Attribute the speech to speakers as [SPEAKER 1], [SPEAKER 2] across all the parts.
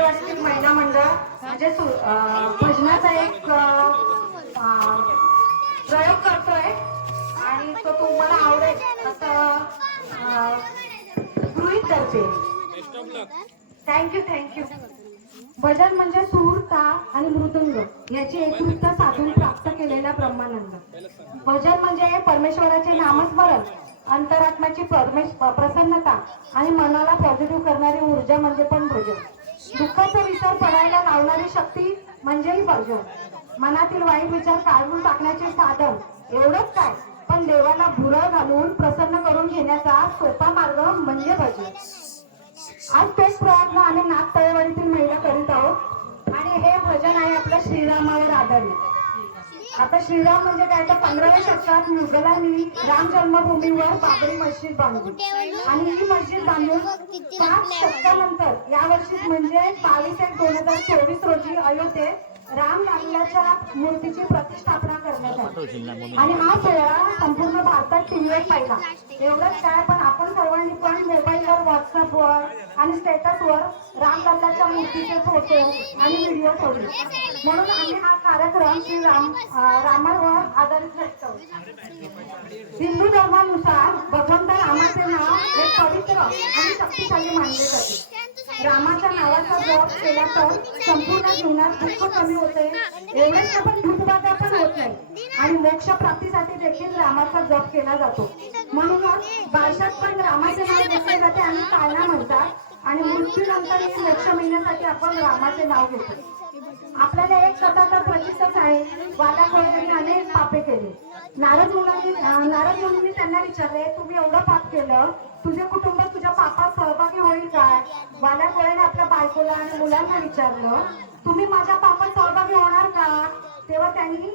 [SPEAKER 1] नाथपळेवाडीतील महिला मंडळ. म्हणजे भजनाचा एक प्रयोग करतोय. आणि तो तुम्हाला आवडेल. असं गृहित करते थँक्यू थँक्यू भजन म्हणजे सूर आणि मृदुंग याची एकरूपता साधून प्राप्त केलेला ब्रह्मानंद. भजन म्हणजे परमेश्वराचे नामस्मरण अंतरात्म्याची प्रसन्नता आणि मनाला पॉझिटिव्ह करणारी ऊर्जा म्हणजे पण भजन. दुःखाचा विसर पडायला लावणारी शक्ती म्हणजेही भजन मनातील वाईट विचार काढून टाकण्याचे साधन एवढंच काय? पण देवाला भुरळ घालून प्रसन्न करून घेण्याचा सोपा मार्ग म्हणजे भजन आज तेच प्रयत्न आम्ही नाग महिला करीत आहोत. आणि हे भजन आहे आपल्या श्रीरामावर आधारित. आता श्रीराम म्हणजे काय? तर पंधराव्या शतकात मुघलांनी राम जन्मभूमीवर बाबरी मस्जिद बांधली. आणि ही मस्जिद बांधून पाच शतकानंतर या वर्षी म्हणजे बावीस एक दोन हजार चोवीस रोजी अयोध्येत राम लालाच्या मूर्तीची प्रतिष्ठापना करण्यात आली. आणि हा सोहळा संपूर्ण भारतात टीव्हीवर पाहिला. एवढंच काय पण आपण सर्वांनी पण मोबाईलवर व्हॉट्सअपवर आणि स्टेटसवर राम रामलल्लाच्या मूर्तीचे फोटो आणि व्हिडिओ सोडले. म्हणून आम्ही हा कार्यक्रम श्री राम रामावर आधारित असतो. हिंदू धर्मानुसार भगवंत रामाचे नाव हे पवित्र आणि शक्तिशाली मानले जाते. रामाच्या नावाचा जप केला तर संपूर्ण जीवनात दुःख कमी होते एवढेच आपण भूतबाधा पण होत नाही. आणि मोक्ष प्राप्तीसाठी देखील रामाचा जप केला जातो. म्हणूनच बारशात पण रामाचे नाव घेतले जाते आणि काळना म्हणतात. आणि मृत्यूनंतर हे मोक्ष मिळण्यासाठी आपण रामाचे नाव घेतो. आपल्याला एक कथा आहे वादाखोऱ्यांनी अनेक पापे केले. नारद मुलांनी नारद मुनींनी त्यांना विचारले तुम्ही एवढं पाप केलं तुझे कुटुंब तुझ्या पापात सहभागी होईल काय? वादाखोऱ्याने आपल्या बायकोला आणि मुलांना विचारलं तुम्ही माझ्या पापात सहभागी होणार का? तेव्हा त्यांनी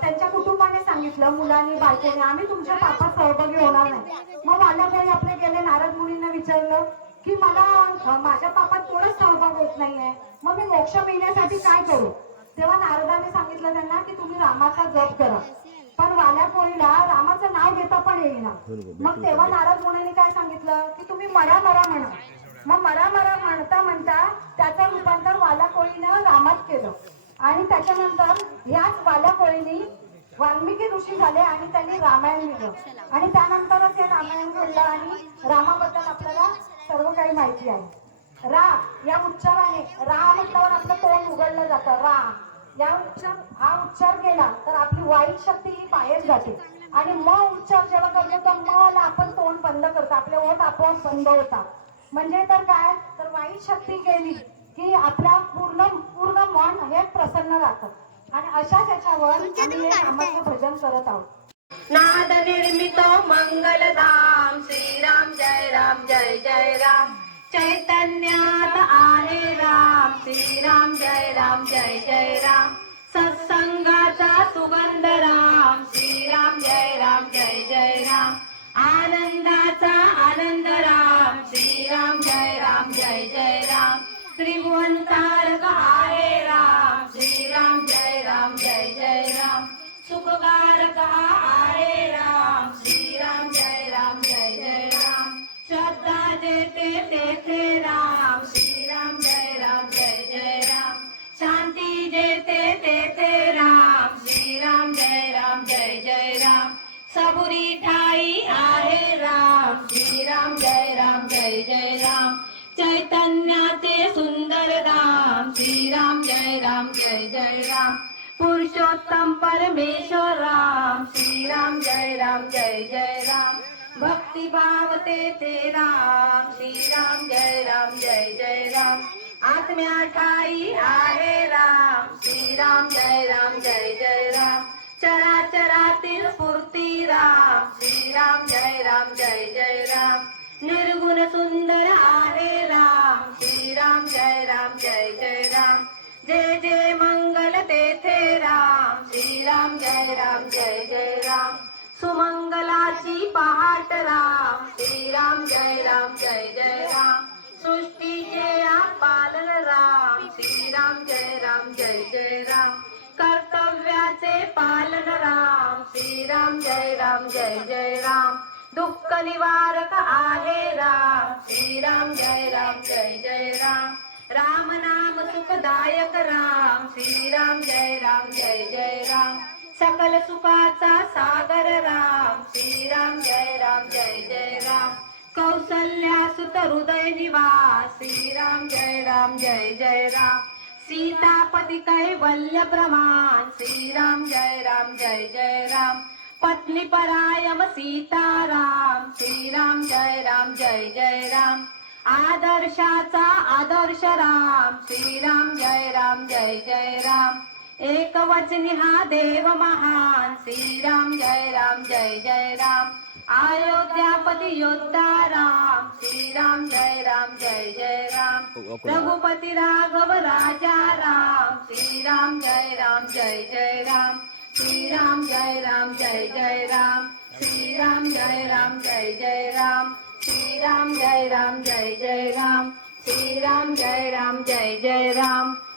[SPEAKER 1] त्यांच्या कुटुंबाने सांगितलं मुलांनी बायकोने आम्ही तुमच्या पापात सहभागी होणार नाही. मग वादाखोरी आपले गेले नारद मुलींना विचारलं की मला माझ्या पापात कोणच सहभाग होत नाहीये? मग मी मोक्ष मिळण्यासाठी काय करू? तेव्हा नारदाने सांगितलं त्यांना की तुम्ही रामाचा जप करा. पण वाल्या कोळीला रामाचं नाव घेता पण येईना. मग तेव्हा नारद मुनीने काय सांगितलं? की तुम्ही मरा मरा म्हणा. मग मरा मरा म्हणता म्हणता त्याचं रूपांतर वाल्या कोळीनं रामात केलं. आणि त्याच्यानंतर ह्याच वाल्या कोळीनी वाल्मिकी ऋषी झाले आणि त्यांनी रामायण लिहिलं. आणि त्यानंतरच हे रामायण घडलं आणि रामाबद्दल आपल्याला सर्व काही माहिती आहे. रा या उच्चाराने रा म्हटल्यावर आपलं तोंड उघडलं जातं रा. या उच्चार हा उच्चार केला तर आपली वाईट शक्ती ही बाहेर जाते. आणि म उच्चार जेव्हा करतो तर म ला आपण तोंड बंद करतो. आपले ओठ आपोआप बंद होतात. म्हणजे तर काय? तर वाईट शक्ती गेली की आपल्या पूर्ण पूर्ण मन हे प्रसन्न राहतं. आणि अशाच याच्यावर आम्ही हे भजन करत आहोत.
[SPEAKER 2] नाद निर्मित मंगलधाम. श्रीराम जय राम जय जय राम. चैतन्यात आहे राम श्रीराम जय राम जय जय राम. सत्संगाचा सुगंध राम श्रीराम जय राम जय जय राम. आनंदाचा आनंद राम श्रीराम जय राम जय जय राम. त्रिभुवन तारक आहे राम श्रीराम जय राम जय जय राम. सुखकारक चैतन्याचे सुंदर धाम। श्रीराम जय राम जय जय राम। पुरुषोत्तम परमेश्वर राम। श्रीराम जय राम जय जय राम। भक्तिभाव ते ते राम। श्रीराम जय राम जय जय राम। आत्म्या ठाई आहे राम। श्रीराम जय राम जय जय राम। चराचरातील स्फूर्ती राम। श्रीराम राम जय जय राम जय जय राम. सुमंगलाची पहाट राम. श्रीराम जय राम जय जय राम. सृष्टीचे पालन राम. श्रीराम जय राम जय जय राम. कर्तव्याचे पालन राम. श्रीराम जय राम जय जय राम. दुःख निवारक आहे राम. श्रीराम जय राम जय जय राम. राम नाम सुखदायक राम. श्रीराम जय राम जय जय राम. सकल सुखाचा सागर राम श्रीराम जय राम जय जय राम. कौसल्या सुत हृदय निवास श्रीराम जय राम जय जय राम. सीतापती कैवल्य प्रमाण श्रीराम जय राम जय जय राम. पत्नी परायम सीताराम श्रीराम जय राम जय जय राम. आदर्शाचा आदर्श राम श्रीराम जय राम जय जय राम. एक वचनी हा देव महान. श्रीराम जय राम जय जय राम. अयोध्यापती योद्धा राम. श्रीराम जय राम जय जय राम. रघुपती राघव राजा राम. श्रीराम जय राम जय जय राम. श्रीराम जय राम जय जय राम. श्रीराम जय राम जय जय राम. श्रीराम जय राम जय जय राम. श्रीराम जय राम जय जय राम.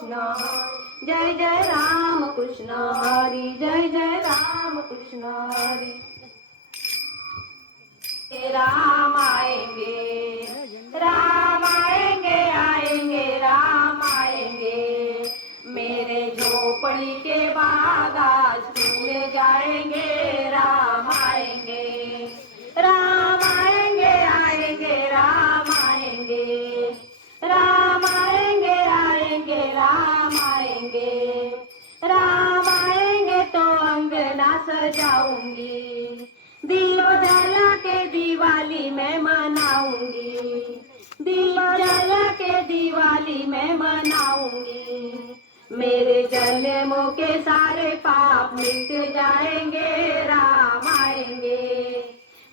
[SPEAKER 2] कृष्ण। जय जय राम कृष्ण। हरी, जय जय राम कृष्ण। हरी। राम आएँगे राम आएँगे आएँगे, राम आएँगे। मेरे झोपड़ी के बाद आज जाएँगे। मैं मनाऊँगी। मेरे जन्मों के सारे पाप मिट जाएँगे, राम आएँगे।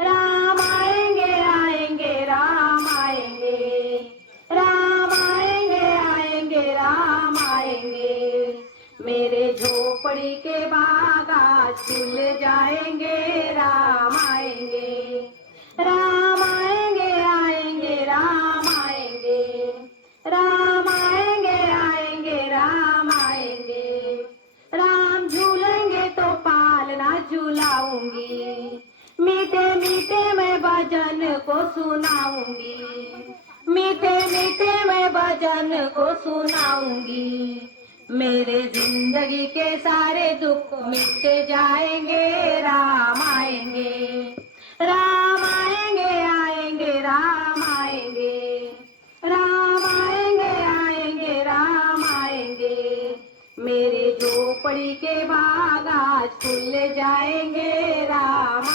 [SPEAKER 2] राम आएँगे आएँगे, राम आएँगे। राम आएँगे आएँगे, राम आएँगे। मेरे झोपड़ी के बाग खुल जाएँगे, राम आएँगे। सुनाऊँगी। मीठे मीठे मैं भजन को सुनाऊँगी। मेरे ज़िंदगी के सारे दुख मिट जाएँगे, राम आएँगे। राम आएँगे आएँगे, राम आएँगे। राम आएँगे आएँगे, राम आएँगे। मेरे झोपड़ी के बाग आज खुल जाएँगे, राम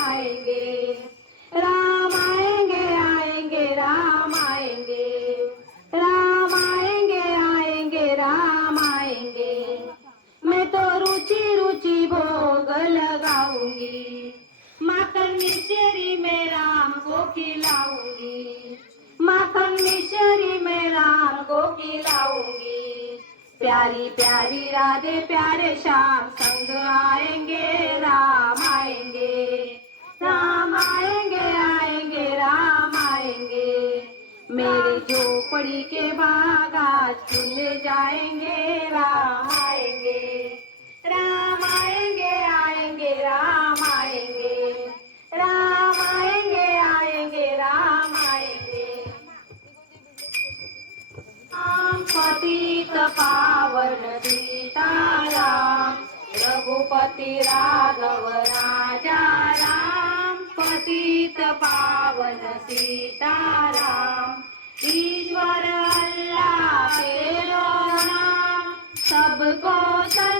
[SPEAKER 2] माखन मैं राम को खिलाऊँगी प्यारी प्यारी राधे, प्यारे श्याम संग आएँगे, राम आएँगे। राम आएँगे आएँगे, राम आएँगे। मेरी झोपड़ी के बाग खुल जाएँगे, राम आएँगे। पावन सीताराम रघुपति राघव राजा राम पतित पावन सीताराम ईश्वर अल्लाह सबको सन्मति